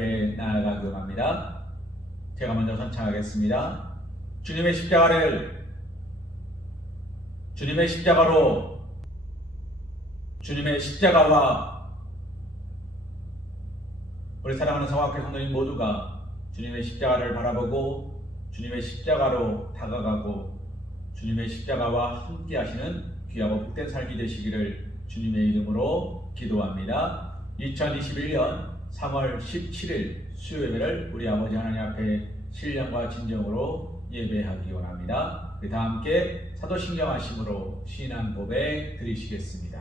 앞에 나아가기 원합니다. 제가 먼저 선창하겠습니다. 주님의 십자가로 주님의 십자가와 우리 사랑하는 성악회 성도님 모두가 주님의 십자가를 바라보고 주님의 십자가로 다가가고 주님의 십자가와 함께 하시는 귀하고 복된 삶이 되시기를 주님의 이름으로 기도합니다. 2021년 3월 17일 수요예배를 우리 아버지 하나님 앞에 신령과 진정으로 예배하기 원합니다. 우리 다 함께 사도신경 하심으로 신앙 고백 드리시겠습니다.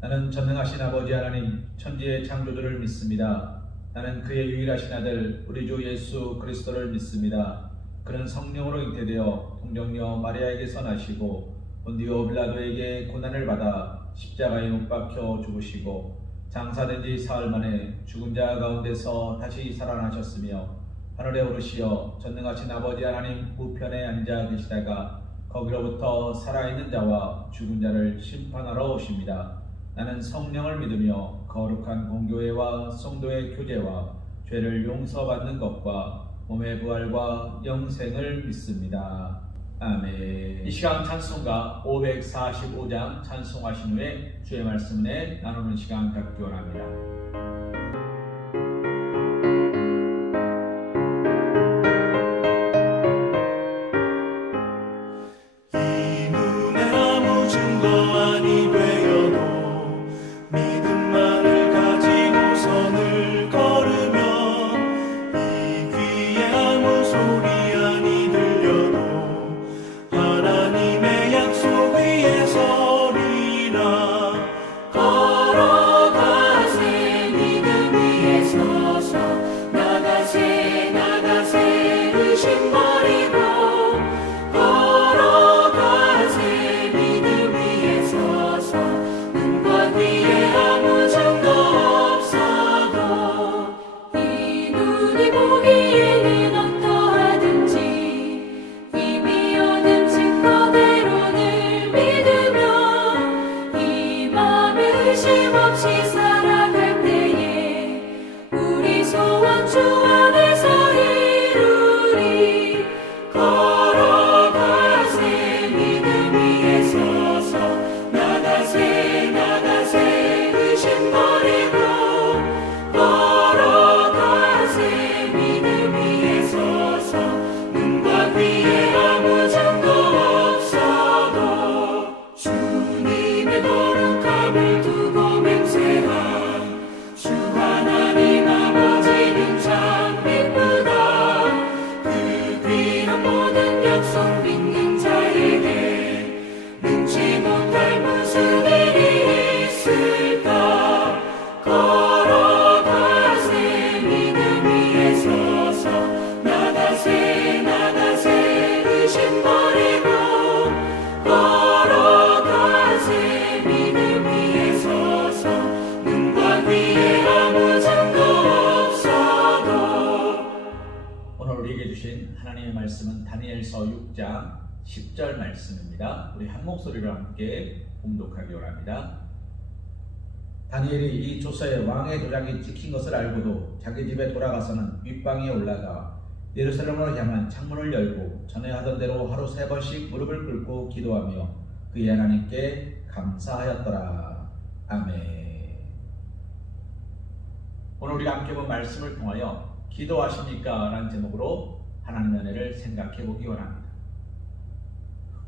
나는 전능하신 아버지 하나님 천지의 창조주를 믿습니다. 나는 그의 유일하신 아들 우리 주 예수 그리스도를 믿습니다. 그는 성령으로 잉태되어 동정녀 마리아에게서 나시고 본디오 빌라도에게 고난을 받아 십자가에 못 박혀 죽으시고 장사된 지 사흘 만에 죽은 자 가운데서 다시 살아나셨으며 하늘에 오르시어 전능하신 아버지 하나님 우편에 앉아 계시다가 거기로부터 살아있는 자와 죽은 자를 심판하러 오십니다. 나는 성령을 믿으며 거룩한 공교회와 성도의 교제와 죄를 용서받는 것과 몸의 부활과 영생을 믿습니다. 아멘. 이 시간 찬송가 545장 찬송하신 후에 주의 말씀에 나누는 시간 갖기 원합니다. 이 눈에 아무 증거 아니 되어도 믿음만을 가지고 선을 걸으면 이 귀에 아무 소리 아니 들려도 하나님의 약속 위에 서리라. 걸어가세 믿음 위에 서서 나가세 나가세 의심 버리고 걸어가세 믿음 위에 서서 눈과 귀에 아무 증거 없어도 이 눈이 보기에는 어떠하든지 이미 얻은 증거대로를 믿으며 이 맘에 의심 없이 살아갈 때에 우리 소원 주 안에서 이루리. 걸어가세 믿음 위에 서서 나가세 나가세 의심 버리고 걸어가세 믿음 위에 서서 눈과 귀에 아무 증거 없어도 주님의 거룩함을 두고 맹세한 주 하나님 아버지는 참 이쁘다. 그 귀한 모든 약속 믿는 자에게 능치 못할 무슨 일이 있을까. 걸어가세 믿음 위에 서서 나가세 나가세 의심 버리고 걸어가세 믿음 위에 서서 눈과 귀에 아무 증거 없어도. 오늘 우리에게 주신 하나님의 말씀은 다니엘서 6장 10절 말씀입니다. 우리 한 목소리로 함께 봉독하기 원합니다. 다니엘이 이 조서에 왕의 도장이 찍힌 것을 알고도 자기 집에 돌아가서는 윗방에 올라가 예루살렘으로 향한 창문을 열고 전에 하던 대로 하루 3번씩 무릎을 꿇고 기도하며 그의 하나님께 감사하였더라. 아멘. 오늘 우리가 함께 본 말씀을 통하여 기도하십니까? 라는 제목으로 하나님의 은혜를 생각해 보기 원합니다.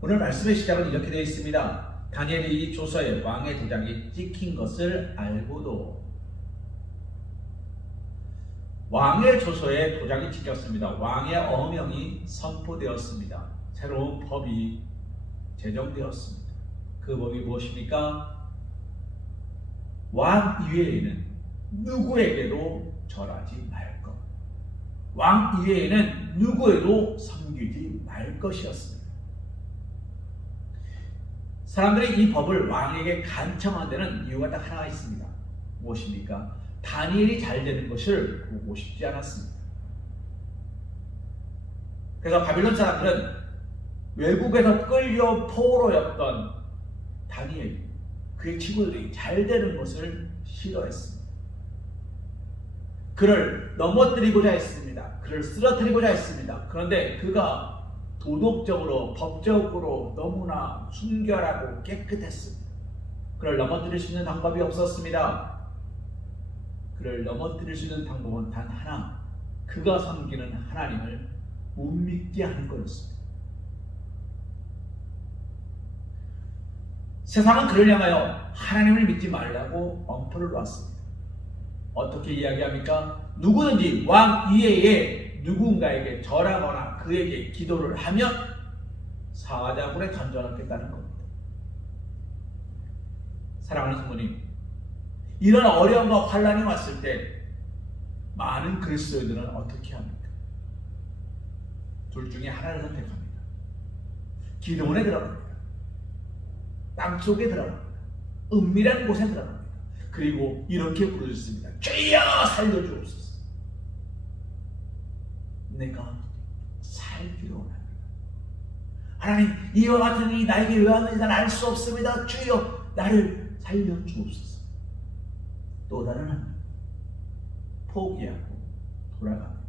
오늘 말씀의 시작은 이렇게 되어 있습니다. 다니엘이 이 조서에 왕의 도장이 찍힌 것을 알고도 왕의 조서에 도장이 찍혔습니다. 왕의 어명이 선포되었습니다. 새로운 법이 제정되었습니다. 그 법이 무엇입니까? 왕 이외에는 누구에게도 절하지 말 것. 왕 이외에는 누구에도 섬기지 말 것이었습니다. 사람들이 이 법을 왕에게 간청한 데는 이유가 딱 하나가 있습니다. 무엇입니까? 다니엘이 잘 되는 것을 보고 싶지 않았습니다. 그래서 바빌론 사람들은 외국에서 끌려 포로였던 다니엘, 그의 친구들이 잘 되는 것을 싫어했습니다. 그를 넘어뜨리고자 했습니다. 그를 쓰러뜨리고자 했습니다. 그런데 그가 도덕적으로 법적으로 너무나 순결하고 깨끗했습니다. 그를 넘어뜨릴 수 있는 방법이 없었습니다. 그를 넘어뜨릴 수 있는 방법은 단 하나, 그가 섬기는 하나님을 못 믿게 하는 거였습니다. 세상은 그를 향하여 하나님을 믿지 말라고 엄포를 놨습니다. 어떻게 이야기합니까? 누구든지 왕 이외에 누군가에게 절하거나 그에게 기도를 하면 사자굴에 던져넣겠다는 겁니다. 사랑하는 성도님, 이런 어려움과 환란이 왔을 때 많은 그리스도인들은 어떻게 합니까? 둘 중에 하나를 선택합니다. 기도원에 들어갑니다. 땅속에 들어갑니다. 은밀한 곳에 들어갑니다. 그리고 이렇게 부르짖습니다. 주여 살려주옵소서. 내가 살기로 원합니다. 하나님, 이와 같은 일이 나에게 왜 하는지 난 알 수 없습니다. 주여 나를 살려주옵소서. 또 다른 한 포기하고 돌아갑니다.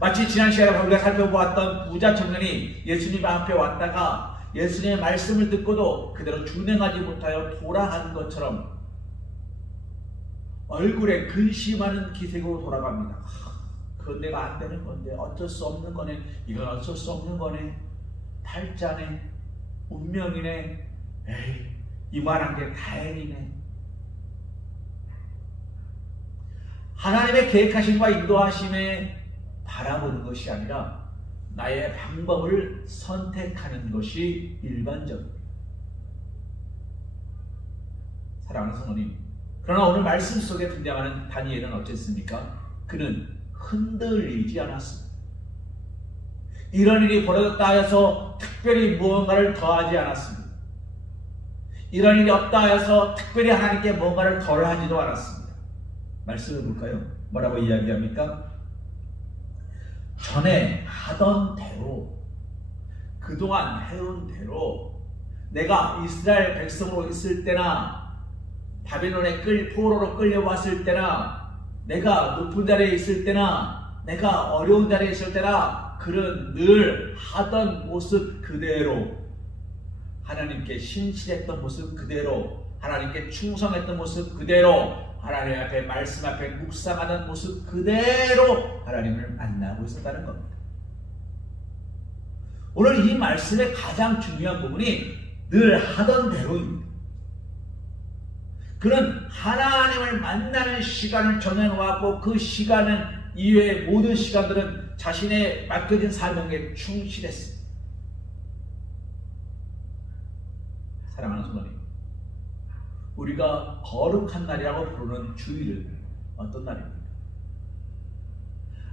마치 지난 시간에 우리가 살펴보았던 부자 청년이 예수님 앞에 왔다가 예수님의 말씀을 듣고도 그대로 준행하지 못하여 돌아간 것처럼 얼굴에 근심하는 기색으로 돌아갑니다. 그건 내가 안 되는 건데, 어쩔 수 없는 거네, 이건 어쩔 수 없는 거네, 팔자네, 운명이네, 에이, 이만한 게 다행이네. 하나님의 계획하심과 인도하심에 바라보는 것이 아니라 나의 방법을 선택하는 것이 일반적입니다. 사랑하는 성도님, 그러나 오늘 말씀 속에 등장하는 다니엘은 어땠습니까? 그는 흔들리지 않았습니다. 이런 일이 벌어졌다 해서 특별히 무언가를 더하지 않았습니다. 이런 일이 없다 해서 특별히 하나님께 뭔가를 덜하지도 않았습니다. 말씀을 볼까요? 뭐라고 이야기합니까? 전에 하던 대로, 그동안 해온 대로, 내가 이스라엘 백성으로 있을 때나 바벨론에 포로로 끌려왔을 때나 내가 높은 자리에 있을 때나 내가 어려운 자리에 있을 때나 그는 늘 하던 모습 그대로, 하나님께 신실했던 모습 그대로, 하나님께 충성했던 모습 그대로, 하나님 앞에 말씀 앞에 묵상하는 모습 그대로 하나님을 만나고 있었다는 겁니다. 오늘 이 말씀의 가장 중요한 부분이 늘 하던 대로입니다. 그는 하나님을 만나는 시간을 정해놓았고 그 시간은 이외의 모든 시간들은 자신의 맡겨진 사명에 충실했습니다. 사랑하는 성도님, 우리가 거룩한 날이라고 부르는 주일은 어떤 날입니까?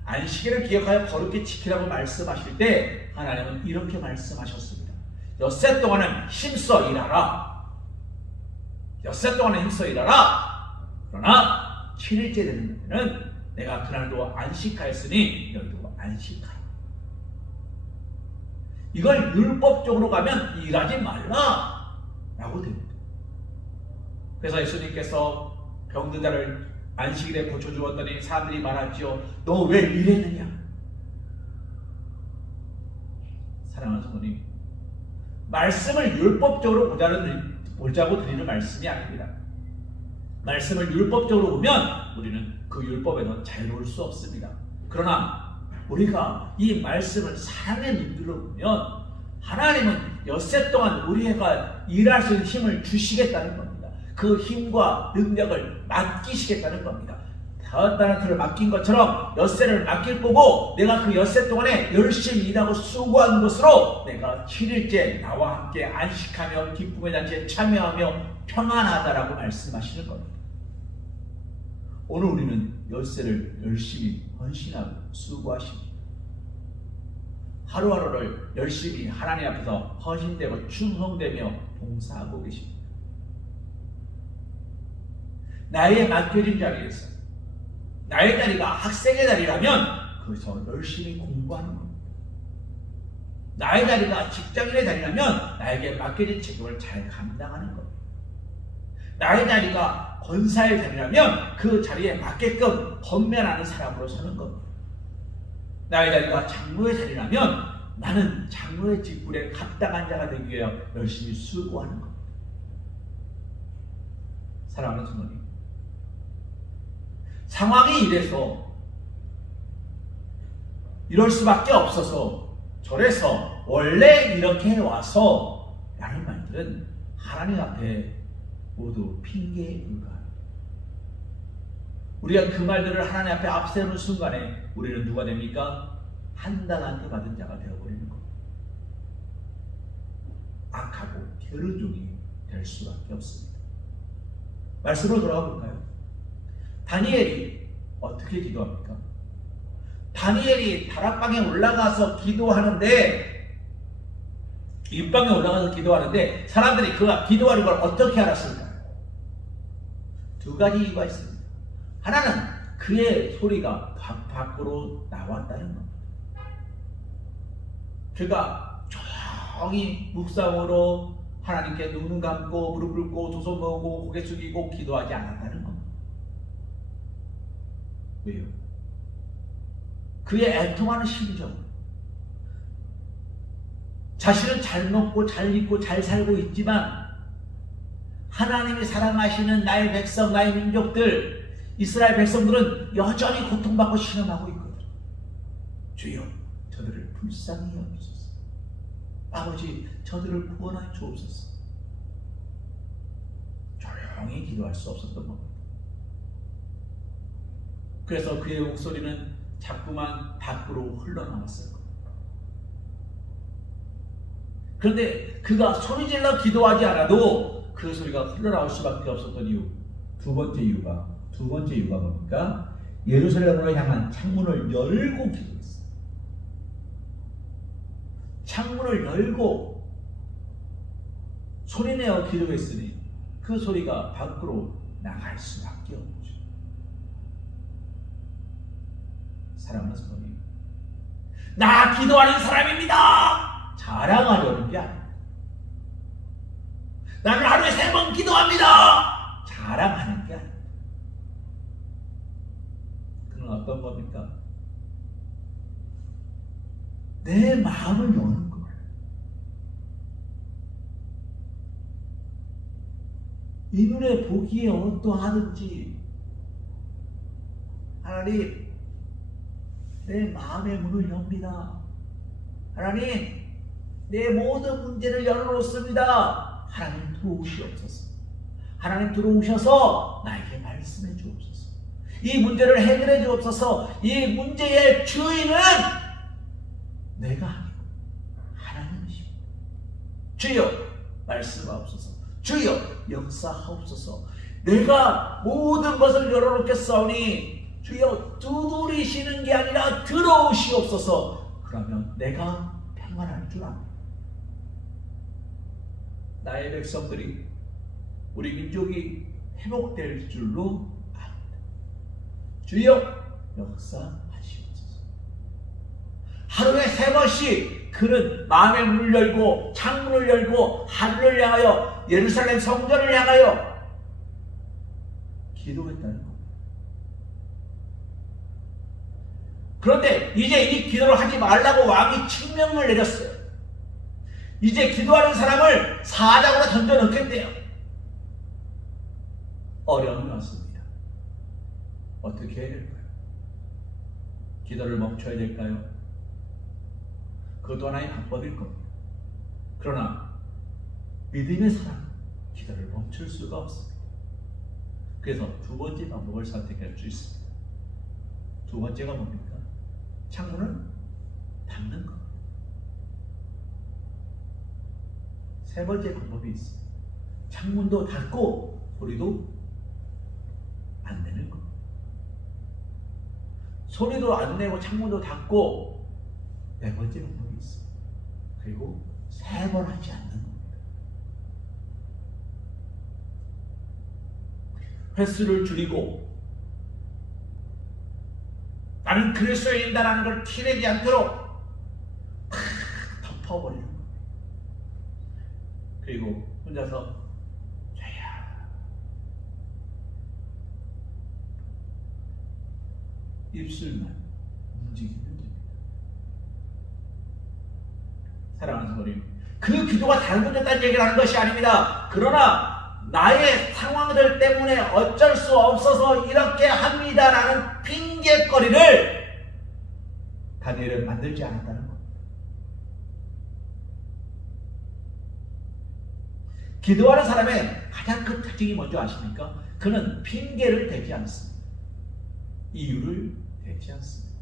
안식일을 기억하여 거룩히 지키라고 말씀하실 때 하나님은 이렇게 말씀하셨습니다. 엿새 동안은 힘써 일하라. 엿새 동안은 힘써 일하라. 그러나 7일째 되는 날에는 내가 그날도 안식하였으니 너희도 안식하라. 이걸 율법적으로 가면 일하지 말라 라고 됩니다. 그래서 예수님께서 병든 자를 안식일에 고쳐주었더니 사람들이 말하지요. 너 왜 일했느냐? 사랑하는 성도님, 말씀을 율법적으로 보자고 드리는 말씀이 아닙니다. 말씀을 율법적으로 보면 우리는 그 율법에는 자유로울 수 없습니다. 그러나 우리가 이 말씀을 사랑의 눈길로 보면 하나님은 엿새 동안 우리가 일할 수 있는 힘을 주시겠다는 겁니다. 그 힘과 능력을 맡기시겠다는 겁니다. 다른 틀을 맡긴 것처럼 엿새를 맡길 거고 내가 그 엿새 동안에 열심히 일하고 수고한 것으로 내가 7일째 나와 함께 안식하며 기쁨의 잔치에 참여하며 평안하다라고 말씀하시는 겁니다. 오늘 우리는 엿새를 열심히 헌신하고 수고하십니다. 하루하루를 열심히 하나님 앞에서 헌신되고 충성되며 봉사하고 계십니다. 나의 맡겨진 자리에서, 나의 자리가 학생의 자리라면 거기서 열심히 공부하는 겁니다. 나의 자리가 직장인의 자리라면 나에게 맡겨진 책임을 잘 감당하는 겁니다. 나의 자리가 권사의 자리라면 그 자리에 맞게끔 권면하는 사람으로 서는 겁니다. 나의 자리가 장로의 자리라면 나는 장로의 직분에 합당한 자가 되기 위해 열심히 수고하는 겁니다. 사랑하는 성도님, 상황이 이래서 이럴 수밖에 없어서 저래서 원래 이렇게 해와서 라는 말들은 하나님 앞에 모두 핑계에 불과합니다. 우리가 그 말들을 하나님 앞에 앞세우는 순간에 우리는 누가 됩니까? 판단한테 받은 자가 되어버리는 겁니다. 악하고 게으른 종이 될 수밖에 없습니다. 말씀으로 돌아가 볼까요? 다니엘이 어떻게 기도합니까? 다니엘이 다락방에 올라가서 기도하는데, 입방에 올라가서 기도하는데 사람들이 그가 기도하는 걸 어떻게 알았을까요? 두 가지 이유가 있습니다. 하나는 그의 소리가 밖으로 나왔다는 겁니다. 그가 조용히 묵상으로 하나님께 눈 감고 무릎 꿇고 두 손 모으고 고개 숙이고 기도하지 않았다는 겁니다. 왜요? 그의 애통하는 심정, 자신은 잘 먹고 잘 입고 잘 살고 있지만 하나님이 사랑하시는 나의 백성, 나의 민족들, 이스라엘 백성들은 여전히 고통받고 신음하고 있거든. 주여, 저들을 불쌍히 여기소서. 아버지, 저들을 구원하여 주옵소서. 조용히 기도할 수 없었던 겁니다. 그래서 그의 목소리는 자꾸만 밖으로 흘러나왔을 겁니다. 그런데 그가 소리질러 기도하지 않아도 그 소리가 흘러나올 수밖에 없었던 이유, 두 번째 이유가 뭡니까? 예루살렘으로 향한 창문을 열고 기도했어요. 창문을 열고 소리내어 기도했으니 그 소리가 밖으로 나갈 수밖에 없죠. 사랑하는 성도님, 나 기도하는 사람입니다! 자랑하려는 게 아닙니다. 나는 하루에 3번 기도합니다! 자랑하는 게 아닙니다. 그건 어떤 겁니까? 내 마음을 여는 거예요. 이 눈에 보기에 어떠하든지 하나님, 내 마음의 문을 엽니다. 하나님, 내 모든 문제를 열어놓습니다. 하나님 들어오시옵소서. 하나님 들어오셔서 나에게 말씀해 주옵소서. 이 문제를 해결해 주옵소서. 이 문제의 주인은 내가 아니고 하나님이십니다. 주여 말씀하옵소서. 주여 역사하옵소서. 내가 모든 것을 열어놓겠사오니 주여 두드리시는 게 아니라 들어오시옵소서. 그러면 내가 평안할 줄 압니다. 나의 백성들이, 우리 민족이 회복될 줄로 압니다. 주여 역사하시옵소서. 하루에 3번씩 그는 마음의 문을 열고 창문을 열고 하늘을 향하여 예루살렘 성전을 향하여 기도했다는 겁니다. 그런데 이제 이 기도를 하지 말라고 왕이 칙명을 내렸어요. 이제 기도하는 사람을 사자고로 던져 넣겠대요. 어려움이 왔습니다. 어떻게 해야 될까요? 기도를 멈춰야 될까요? 그것도 하나의 방법일 겁니다. 그러나 믿음의 사람, 기도를 멈출 수가 없습니다. 그래서 두 번째 방법을 선택할 수 있습니다. 두 번째가 뭡니까? 창문을 닫는 것. 세 번째 방법이 있습니다. 창문도 닫고 소리도 안 내는 것. 소리도 안 내고 창문도 닫고 네 번째 방법이 있습니다. 그리고 3번 하지 않는 겁니다. 횟수를 줄이고 나는 그리스도인이다라는 걸 티내지 않도록 탁 덮어버리는 겁니다. 그리고 혼자서 입술만 움직이면 됩니다. 사랑하는 성도님, 그 기도가 잘못됐다는 얘기를 하는 것이 아닙니다. 그러나 나의 상황들 때문에 어쩔 수 없어서 이렇게 합니다라는 핑계거리를 다니엘은 만들지 않았다는 겁니다. 기도하는 사람의 가장 큰 특징이 뭔지 아십니까? 그는 핑계를 대지 않습니다. 이유를 대지 않습니다.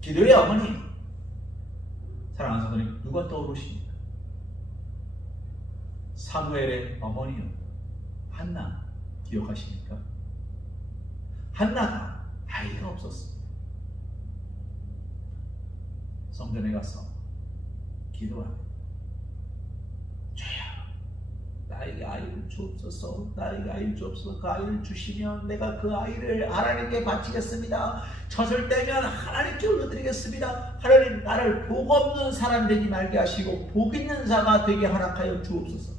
기도의 어머니, 사랑하는 성도님, 누가 떠오르십니까? 사무엘의 어머니요, 한나 기억하십니까? 한나가 아이가 없었습니다. 성전에 가서 기도합니다. 주야, 나에게 아이를 주옵소서. 나에게 아이를 주옵소서. 그 아이를 주시면 내가 그 아이를 하나님께 바치겠습니다. 젖을 떼면 하나님께 올려드리겠습니다. 하나님, 나를 복 없는 사람 되지 말게 하시고 복 있는 자가 되게 허락하여 주옵소서.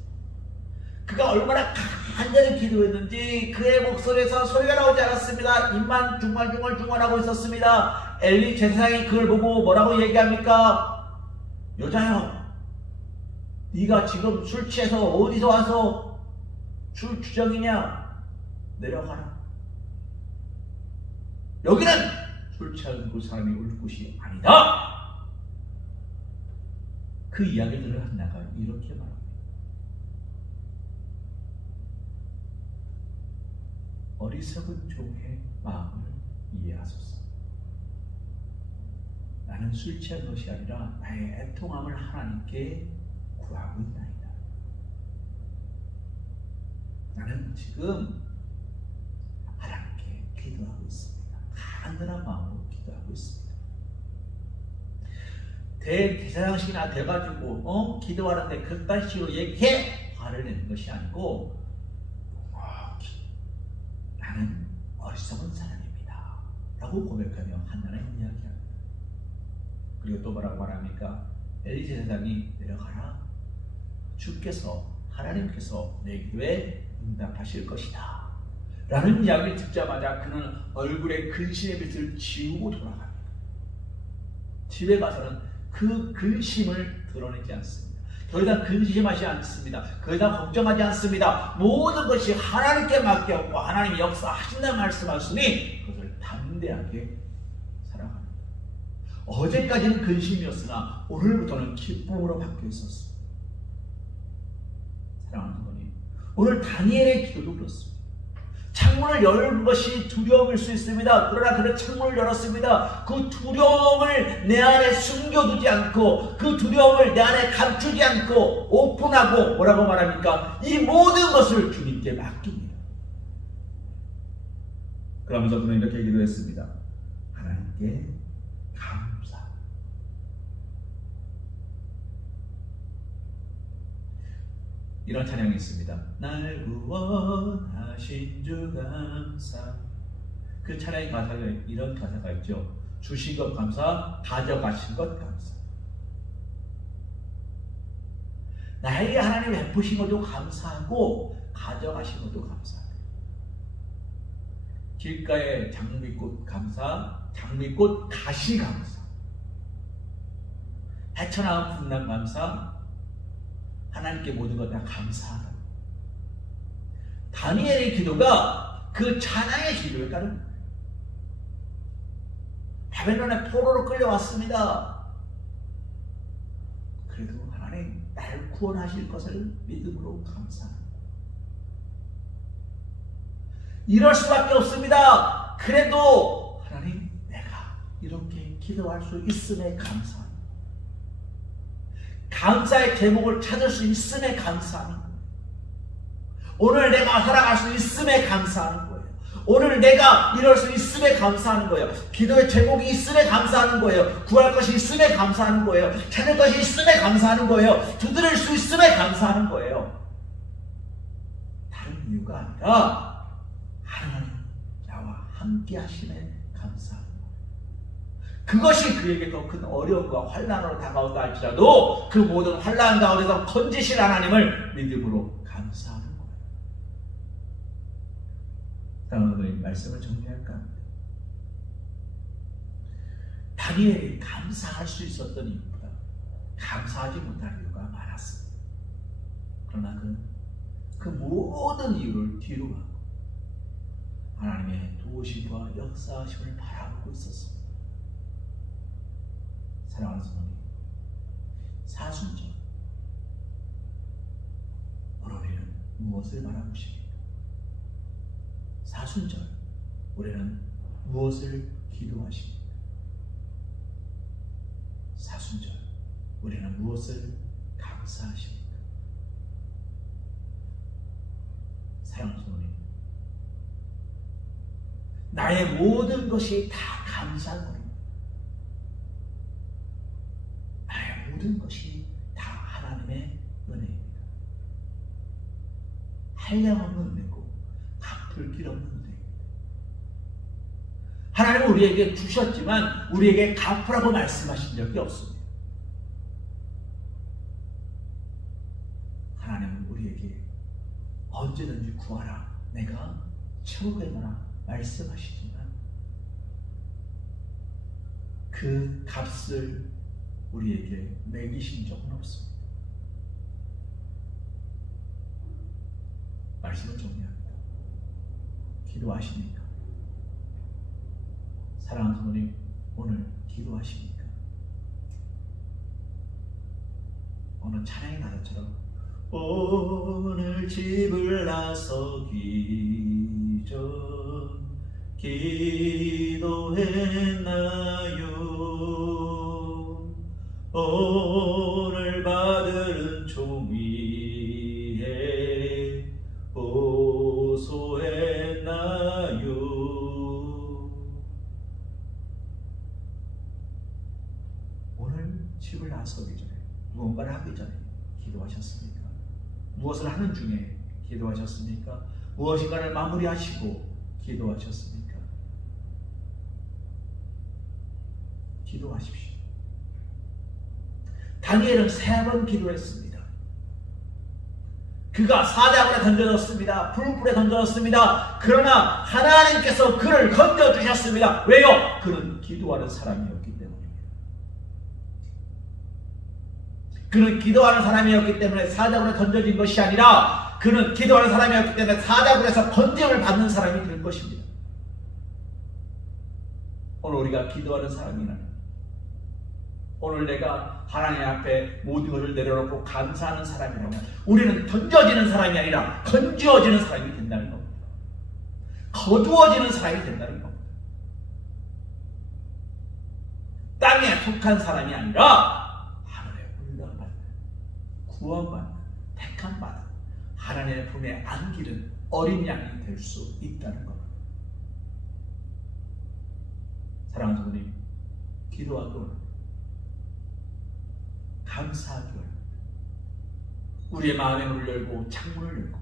그가 얼마나 간절히 기도했는지 그의 목소리에서 소리가 나오지 않았습니다. 입만 중얼중얼중얼하고 있었습니다. 엘리 제사장이 그걸 보고 뭐라고 얘기합니까? 여자여, 네가 지금 술 취해서 어디서 와서 술 주정이냐? 내려가라. 여기는 술 취한 그 사람이 올 곳이 아니다. 그 이야기들을 한나가 이렇게 말합니다. 어리석은 종의 마음을 이해하소서. 나는 술 취한 것이 아니라 나의 애통함을 하나님께 구하고 있나이다. 나는 지금 하나님께 기도하고 있습니다. 간절한 마음으로 기도하고 있습니다. 대제사장식이나 돼가지고 기도하는데 그딴 식으로 얘기해 화를 내는 것이 아니고 나는 어리석은 사람입니다 라고 고백하며 한나는 이야기합니다. 그리고 또 뭐라고 말합니까? 엘리 제사장이 내려가라. 주께서, 하나님께서 내 기도에 응답하실 것이다 라는 이야기를 듣자마자 그는 얼굴에 근심의 빛을 지우고 돌아갑니다. 집에 가서는 그 근심을 드러내지 않습니다. 더 이상 근심하지 않습니다. 더 이상 걱정하지 않습니다. 모든 것이 하나님께 맡겼고 하나님이 역사하신다는 말씀하시니 그것을 담대하게 살아갑니다. 어제까지는 근심이었으나 오늘부터는 기쁨으로 바뀌어 있었습니다. 사랑하는 성도님, 오늘 다니엘의 기도도 그렇습니다. 창문을 여는 것이 두려움일 수 있습니다. 그러나 그는 창문을 열었습니다. 그 두려움을 내 안에 숨겨두지 않고 그 두려움을 내 안에 감추지 않고 오픈하고 뭐라고 말합니까? 이 모든 것을 주님께 맡깁니다. 그러면서 그는 이렇게 기도했습니다. 하나님께 감사. 이런 찬양이 있습니다. 날 구원하신 주 감사. 그 찬양의 가사에 이런 가사가 있죠. 주신 것 감사, 가져가신 것 감사. 나에게 하나님 베푸신 것도 감사하고 가져가신 것도 감사합니다. 길가에 장미꽃 감사, 장미꽃 가시 감사. 헤쳐나온 풍랑 감사, 하나님께 모든 것 다 감사하다. 다니엘의 기도가 그 찬양의 기도에 따릅니다. 바벨론의 포로로 끌려왔습니다. 그래도 하나님 나를 구원하실 것을 믿음으로 감사합니다. 이럴 수밖에 없습니다. 그래도 하나님 내가 이렇게 기도할 수 있음에 감사합니다. 감사의 제목을 찾을 수 있음에 감사하는 거예요. 오늘 내가 살아갈 수 있음에 감사하는 거예요. 오늘 내가 이럴 수 있음에 감사하는 거예요. 기도의 제목이 있음에 감사하는 거예요. 구할 것이 있음에 감사하는 거예요. 찾을 것이 있음에 감사하는 거예요. 두드릴 수 있음에 감사하는 거예요. 다른 이유가 아니라 하나님 나와 함께 하심에 감사합니다. 그것이 그에게 더 큰 어려움과 환난으로 다가온다 할지라도 그 모든 환난 가운데서 건지실 하나님을 믿음으로 감사하는 거예요. 사랑하는 말씀을 정리할까 합니다. 다니엘이 감사할 수 있었던 이유보다 감사하지 못할 이유가 많았습니다. 그러나 그 모든 이유를 뒤로 하고 하나님의 도우심과 역사하심을 바라보고 있었습니다. 사랑하는 성도님, 사순절 오늘 우리는 무엇을 바라보십니까? 사순절 우리는 무엇을 기도하십니까? 사순절 우리는 무엇을 감사하십니까? 사랑하는 성도님, 나의 모든 것이 다 감사한 겁니다. 나의 모든 것이 다 하나님의 은혜입니다. 한량없는 은혜고 갚을 길 없는 은혜입니다. 하나님은 우리에게 주셨지만 우리에게 갚으라고 말씀하신 적이 없습니다. 하나님은 우리에게 언제든지 구하라, 내가 채우겠노라 말씀하시지만 그 값을 우리에게 매기신 적은 없습니다. 말씀을 정리합니다. 기도하십니까? 사랑하는 성도님, 오늘 기도하십니까? 오늘 찬양의 가사처럼 오늘 집을 나서기 전 기도했나요? 오늘 받은 종위에 호소했나요? 오늘 집을 나서기 전에, 무언가를 하기 전에 기도하셨습니까? 무엇을 하는 중에 기도하셨습니까? 무엇인가를 마무리하시고 기도하셨습니까? 기도하십시오. 다니엘은 3번 기도했습니다. 그가 사자굴에 던져졌습니다. 불불에 던져졌습니다. 그러나 하나님께서 그를 건져주셨습니다. 왜요? 그는 기도하는 사람이었기 때문입니다. 그는 기도하는 사람이었기 때문에 사자굴에 던져진 것이 아니라 그는 기도하는 사람이었기 때문에 사자굴에서 건짐을 받는 사람이 될 것입니다. 오늘 우리가 기도하는 사람이라면, 오늘 내가 하나님 앞에 모든 것을 내려놓고 감사하는 사람이라면 우리는 던져지는 사람이 아니라 건지어지는 사람이 된다는 겁니다. 거두어지는 사람이 된다는 겁니다. 땅에 속한 사람이 아니라 하늘에 올라받는, 구원받는, 택함받은 하나님의 품에 안기는 어린 양이 될 수 있다는 겁니다. 사랑하는 성도님, 기도하기 원합니다. 감사하기 원합니다. 우리의 마음의 문을 열고 창문을 열고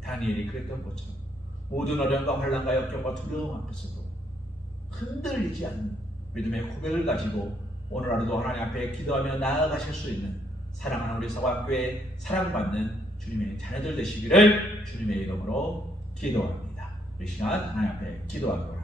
다니엘이 그랬던 것처럼 모든 어려움과 환난과 역경과 두려움 앞에서도 흔들리지 않는 믿음의 고백을 가지고 오늘 하루도 하나님 앞에 기도하며 나아가실 수 있는 사랑하는 우리 서강교회 사랑받는 주님의 자녀들 되시기를 주님의 이름으로 기도합니다. 이 시간 하나님 앞에 기도하기 원합니다.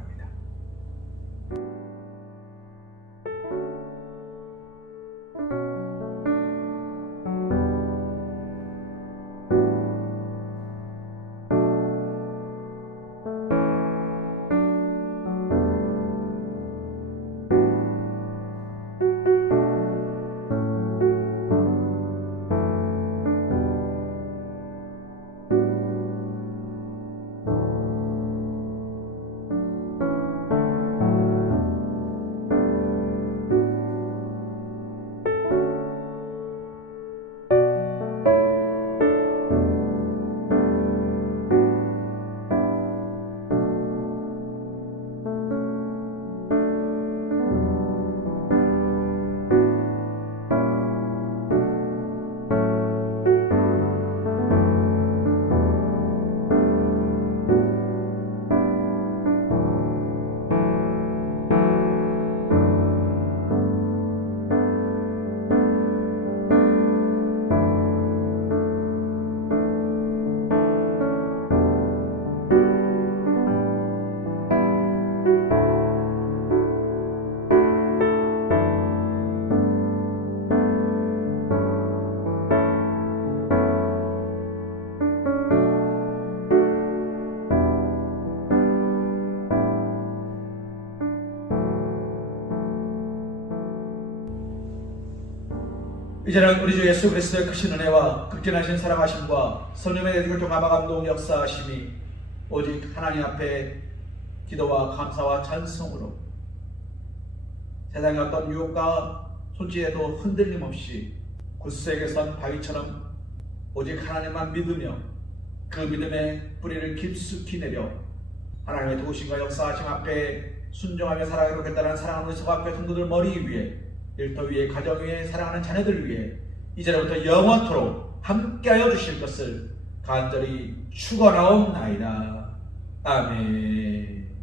이제는 우리 주 예수 그리스도의 크신 은혜와 극진하신 사랑하심과 성령의 내주교 감화 감동 역사하심이 오직 하나님 앞에 기도와 감사와 찬송으로 세상의 어떤 유혹과 손질에도 흔들림 없이 굳세게 선 바위처럼 오직 하나님만 믿으며 그 믿음의 뿌리를 깊숙이 내려 하나님의 도우심과 역사하심 앞에 순종하며 살아가겠다는 사랑하는 우리 서학교 성도들 머리 위에, 일터 위에, 가정 위에, 사랑하는 자녀들 위에 이제부터 영원토록 함께하여 주실 것을 간절히 축원하옵나이다. 아멘.